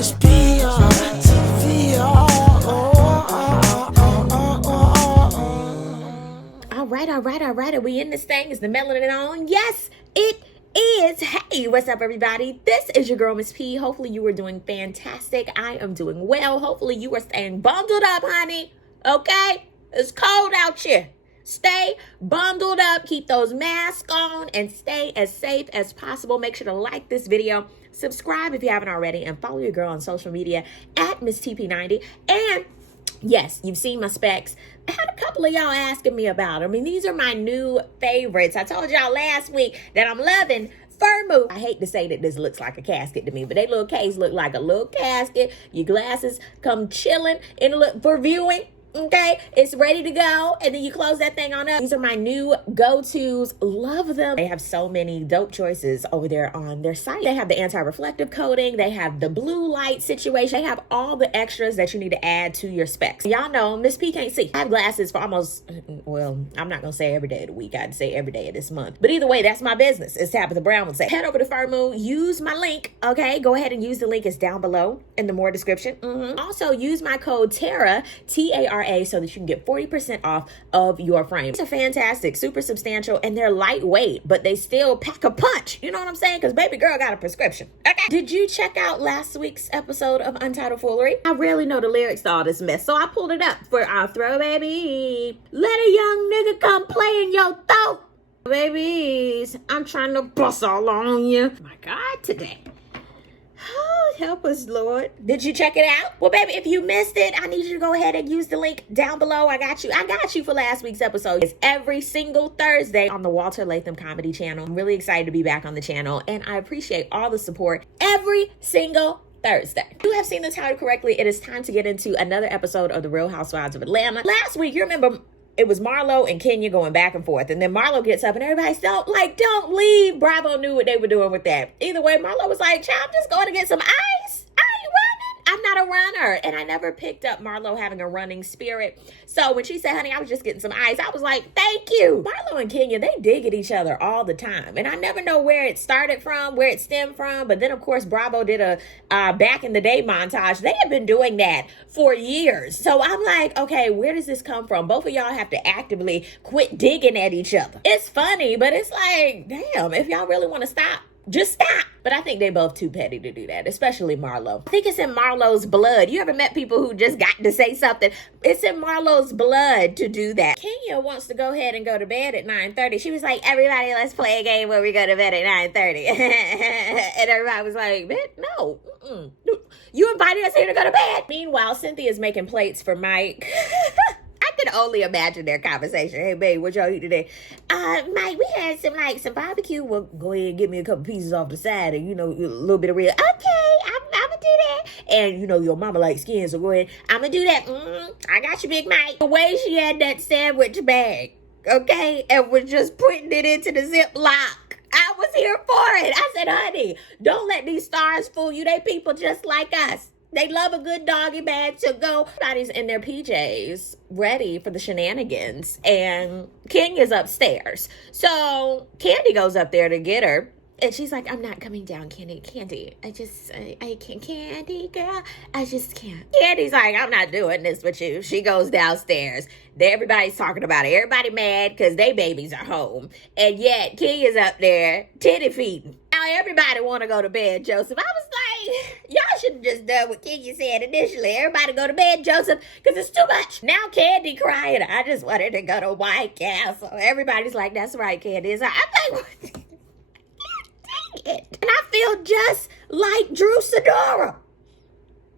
Miss P on TV. All right. Are we in this thing? Is the melanin on? Yes, it is. Hey, what's up, everybody? This is your girl, Miss P. Hopefully you are doing fantastic. I am doing well. Hopefully you are staying bundled up, honey. Okay? It's cold out here. Stay bundled up, keep those masks on, and stay as safe as possible. Make sure to like this video, subscribe if you haven't already, and follow your girl on social media at Miss TP90. And yes, you've seen my specs. I had a couple of y'all asking me about them. I mean, these are my new favorites. I told y'all last week that I'm loving Fur Move. I hate to say that this looks like a casket to me, but they little case look like a little casket. Your glasses come chilling and look for viewing. Okay, it's ready to go, and then you close that thing on up. These are my new go-tos. Love them. They have so many dope choices over there on their site. They have the anti-reflective coating. They have the blue light situation. They have all the extras that you need to add to your specs. Y'all know Miss P can't see. I have glasses for almost, well, I'm not gonna say every day of the week. I'd say every day of this month. But either way, that's my business, as Tabitha Brown would say. Head over to Fur Moon. Use my link. Okay, go ahead and use the link. It's down below in the more description. Also, use my code TARA, TARA, so that you can get 40% off of your frame. These are fantastic, super substantial, and they're lightweight, but they still pack a punch. You know what I'm saying? Because baby girl got a prescription. Okay. Did you check out last week's episode of Untitled Foolery? I rarely know the lyrics to all this mess, so I pulled it up for our throw, baby. Let a young nigga come play in your throat. Babies, I'm trying to bust all on you. My God, today. Oh, help us, Lord. Did you check it out? Well, baby, if you missed it, I need you to go ahead and use the link down below. I got you for last week's episode. It's every single Thursday on the Walter Latham Comedy channel. I'm really excited to be back on the channel, and I appreciate all the support every single Thursday. If you have seen the title correctly, it is time to get into another episode of The Real Housewives of Atlanta. Last week, you remember, it was Marlo and Kenya going back and forth. And then Marlo gets up and everybody's don't leave. Bravo knew what they were doing with that. Either way, Marlo was like, child, I'm just going to get some ice. I ain't running. I'm not a runner. And I never picked up Marlo having a running spirit. So when she said, honey, I was just getting some ice, I was like, thank you. Marlo and Kenya, they dig at each other all the time. And I never know where it started from, where it stemmed from. But then, of course, Bravo did a back in the day montage. They have been doing that for years. So I'm like, okay, where does this come from? Both of y'all have to actively quit digging at each other. It's funny, but it's like, damn, if y'all really want to stop, just stop. But I think they both too petty to do that, especially Marlo. I think it's in Marlo's blood. You ever met people who just got to say something? It's in Marlo's blood to do that. Kenya wants to go ahead and go to bed at 9:30. She was like, everybody, let's play a game where we go to bed at 9:30. And everybody was like, no. You invited us here to go to bed. Meanwhile, Cynthia's making plates for Mike. I can only imagine their conversation. Hey, babe, what y'all eat today? Mike, we had some barbecue. Well, go ahead and give me a couple pieces off the side and, a little bit of real. Okay, I'm going to do that. And, your mama likes skin, so go ahead. I'm going to do that. I got you, Big Mike. The way she had that sandwich bag, okay, and was just putting it into the Ziploc. I was here for it. I said, honey, don't let these stars fool you. They people just like us. They love a good doggy bag to go. Everybody's in their PJs, ready for the shenanigans. And Kenya's upstairs. So Candy goes up there to get her. And she's like, I'm not coming down, Candy. I can't, Candy, girl. I just can't. Candy's like, I'm not doing this with you. She goes downstairs. Everybody's talking about it. Everybody mad because they babies are home. And yet, Kenya's up there, titty feeding. Now everybody want to go to bed, Joseph. I was like, y'all should have just done what Kenya said initially. Everybody go to bed, Joseph, because it's too much. Now Candy crying, I just wanted to go to White Castle. Everybody's like, that's right, Candy. I'm like, it. And I feel just like Drew Sidora.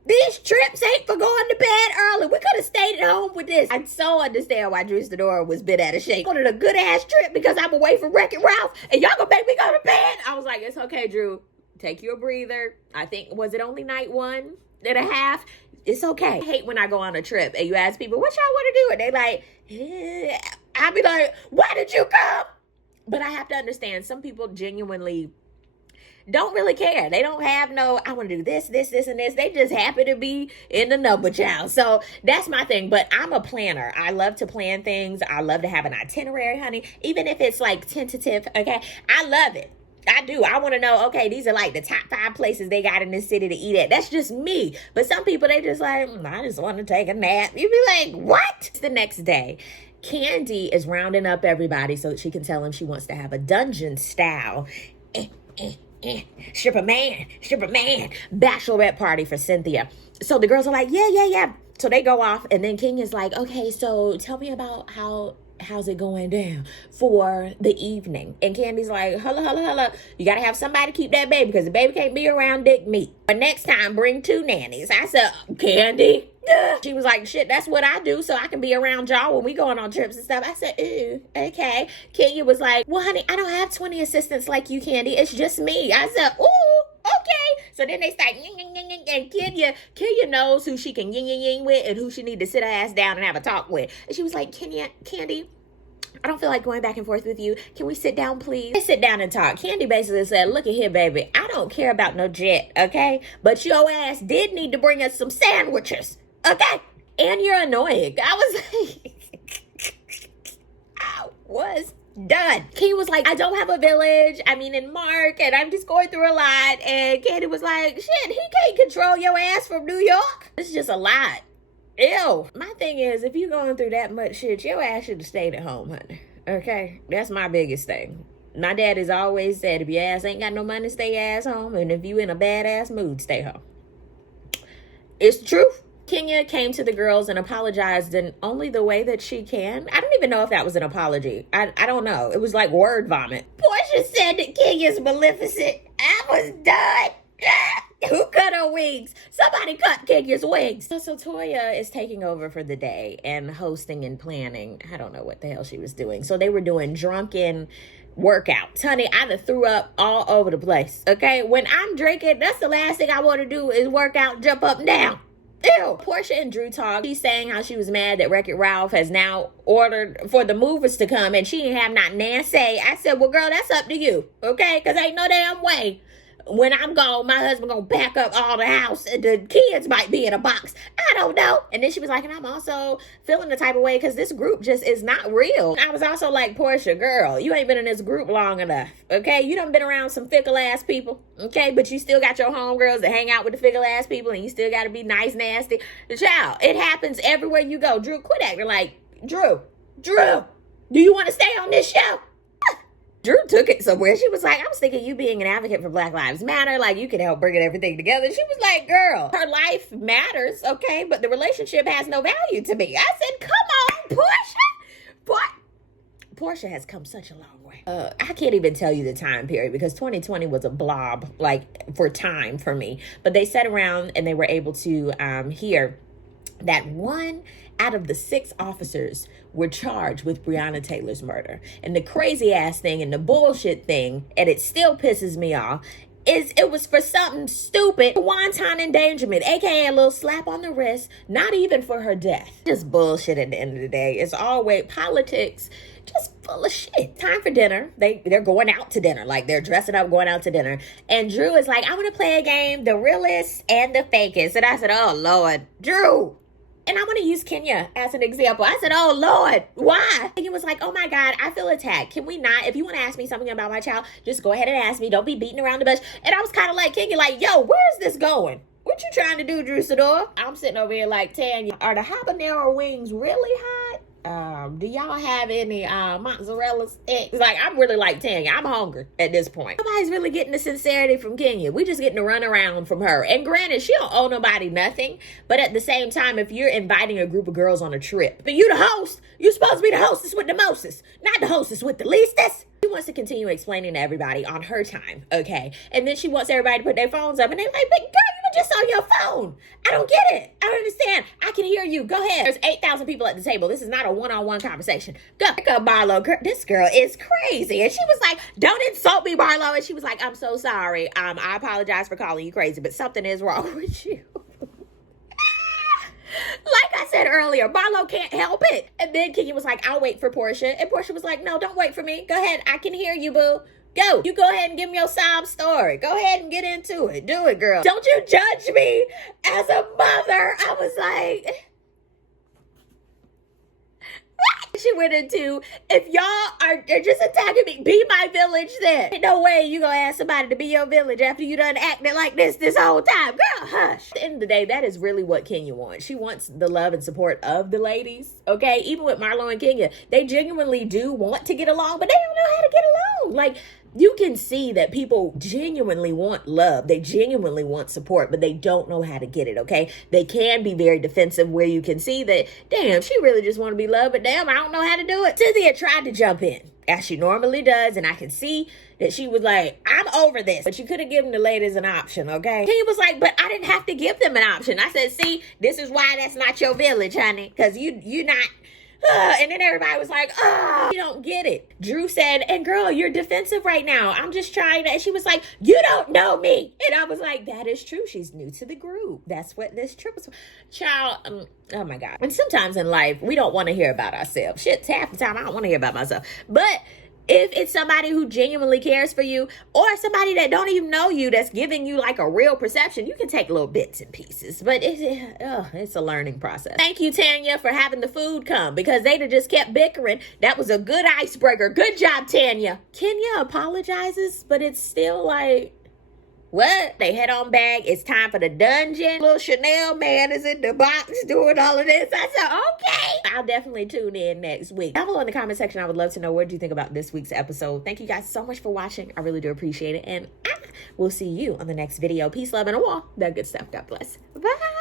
These trips ain't for going to bed early. We could have stayed at home with this. I so understand why Drew Sidora was bit out of shape. Wanted a good ass trip because I'm away from Wreck-It Ralph and y'all gonna make me go to bed. I was like, it's okay, Drew. Take you a breather. I think, was it only night 1.5? It's okay. I hate when I go on a trip and you ask people, what y'all want to do? And they like, I be like, why did you come? But I have to understand, some people genuinely don't really care. They don't have no, I want to do this, and this. They just happen to be in the number, child. So that's my thing. But I'm a planner. I love to plan things. I love to have an itinerary, honey. Even if it's like tentative, okay? I love it. I do. I want to know, okay, these are like the top 5 places they got in this city to eat at. That's just me. But some people, they just like, I just want to take a nap. You be like, what? It's the next day. Candy is rounding up everybody so that she can tell him she wants to have a dungeon style stripper man, bachelorette party for Cynthia. So the girls are like, yeah. So they go off, and then King is like, okay, so tell me about how's it going down for the evening? And Candy's like, holla. You got to have somebody to keep that baby because the baby can't be around dick meat. But next time, bring 2 nannies. I said, Candy? She was like, shit, that's what I do so I can be around y'all when we going on trips and stuff. I said, ooh, okay. Kenya was like, well, honey, I don't have 20 assistants like you, Candy. It's just me. I said, ooh, okay. So then they start and Kenya knows who she can ying with and who she need to sit her ass down and have a talk with. And she was like, Candy, I don't feel like going back and forth with you. Can we sit down, please? Let's sit down and talk. Candy basically said, look at here, baby. I don't care about no jet, okay? But your ass did need to bring us some sandwiches, okay? And you're annoying. I was done. He was like, I don't have a village. I mean, in Mark, and I'm just going through a lot. And Candy was like, shit, he can't control your ass from New York. It's just a lot. Ew. My thing is, if you're going through that much shit, your ass should have stayed at home, honey. Okay? That's my biggest thing. My dad has always said, if your ass ain't got no money, stay your ass home. And if you in a badass mood, stay home. It's the truth. Kenya came to the girls and apologized in only the way that she can. I don't even know if that was an apology. I don't know. It was like word vomit. Portia said that Kenya's maleficent. I was done. Who cut her wings? Somebody cut Kenya's wings. So Toya is taking over for the day and hosting and planning. I don't know what the hell she was doing. So they were doing drunken workouts. Honey, I done threw up all over the place. Okay? When I'm drinking, that's the last thing I want to do is work out and jump up and down. Ew. Portia and Drew talk. She's saying how she was mad that Wreck-It Ralph has now ordered for the movers to come and she didn't have not Nancy. I said, well, girl, that's up to you. Okay? Because ain't no damn way. When I'm gone, my husband gonna pack up all the house and the kids might be in a box. I don't know. And then she was like, and I'm also feeling the type of way because this group just is not real. I was also like, Portia, girl, you ain't been in this group long enough. Okay? You done been around some fickle ass people. Okay? But you still got your homegirls that hang out with the fickle ass people and you still gotta be nice, nasty. Child, it happens everywhere you go. Drew, quit acting like, Drew, do you want to stay on this show? Drew took it somewhere. She was like, I was thinking you being an advocate for Black Lives Matter, like you can help bringing everything together. She was like, girl, her life matters, okay, but the relationship has no value to me. I said, come on, Portia. Portia has come such a long way. I can't even tell you the time period because 2020 was a blob, like for time for me. But they sat around and they were able to hear that 1 out of the 6 officers were charged with Breonna Taylor's murder. And the crazy ass thing and the bullshit thing, and it still pisses me off, is it was for something stupid. Wanton endangerment, aka a little slap on the wrist, not even for her death. Just bullshit at the end of the day. It's always politics, just full of shit. Time for dinner. They're going out to dinner. Like they're dressing up, going out to dinner. And Drew is like, I want to play a game, the realest and the fakest. And I said, oh Lord, Drew. And I want to use Kenya as an example. I said, oh, Lord, why? Kenya was like, oh, my God, I feel attacked. Can we not? If you want to ask me something about my child, just go ahead and ask me. Don't be beating around the bush. And I was kind of like, Kenya, like, yo, where's this going? What you trying to do, Drew Sador? I'm sitting over here like, Tanya, are the habanero wings really hot? Do y'all have any mozzarella sticks? Like, I'm really like Tanya. I'm hungry at this point. Nobody's really getting the sincerity from Kenya. We just getting to run around from her. And granted, she don't owe nobody nothing. But at the same time, if you're inviting a group of girls on a trip, but you the host, you're supposed to be the hostess with the mostest, not the hostess with the leastest. She wants to continue explaining to everybody on her time, okay? And then she wants everybody to put their phones up, and they're like, but girl, you were just on your phone. I don't get it. I don't understand. I can hear you. Go ahead. There's 8,000 people at the table. This is not a one-on-one conversation. Go, Barlow. This girl is crazy. And she was like, don't insult me, Barlow. And she was like, I'm so sorry. I apologize for calling you crazy, but something is wrong with you. Like I said earlier, Barlow can't help it. And then Kenya was like, I'll wait for Portia. And Portia was like, no, don't wait for me. Go ahead. I can hear you, boo. Go. You go ahead and give me your sob story. Go ahead and get into it. Do it, girl. Don't you judge me as a mother. I was like... she went into, if y'all are just attacking me, be my village then. Ain't no way you gonna ask somebody to be your village after you done acted like this whole time. Girl, hush. At the end of the day, that is really what Kenya wants. She wants the love and support of the ladies, okay? Even with Marlo and Kenya, they genuinely do want to get along, but they don't know how to get along. Like, you can see that people genuinely want love. They genuinely want support, but they don't know how to get it, okay? They can be very defensive where you can see that, damn, she really just want to be loved, but damn, I don't know how to do it. Cynthia tried to jump in, as she normally does, and I can see that she was like, I'm over this. But you could have given the ladies an option, okay? He was like, but I didn't have to give them an option. I said, see, this is why that's not your village, honey, because you're not... and then everybody was like, oh, you don't get it. Drew said, and girl, you're defensive right now. I'm just trying to. And she was like, you don't know me. And I was like, that is true. She's new to the group. That's what this trip was. Child, oh my God. And sometimes in life, we don't want to hear about ourselves. Shit, half the time, I don't want to hear about myself. But if it's somebody who genuinely cares for you, or somebody that don't even know you, that's giving you like a real perception, you can take little bits and pieces, but it's a learning process. Thank you, Tanya, for having the food come, because they'd have just kept bickering. That was a good icebreaker. Good job, Tanya. Kenya apologizes, but it's still like, what? They head on back. It's time for the dungeon. Little Chanel man is in the box doing all of this. I said, okay. I'll definitely tune in next week. Down below in the comment section, I would love to know, what do you think about this week's episode? Thank you guys so much for watching. I really do appreciate it. And we'll see you on the next video. Peace, love, and a wall. That good stuff. God bless. Bye.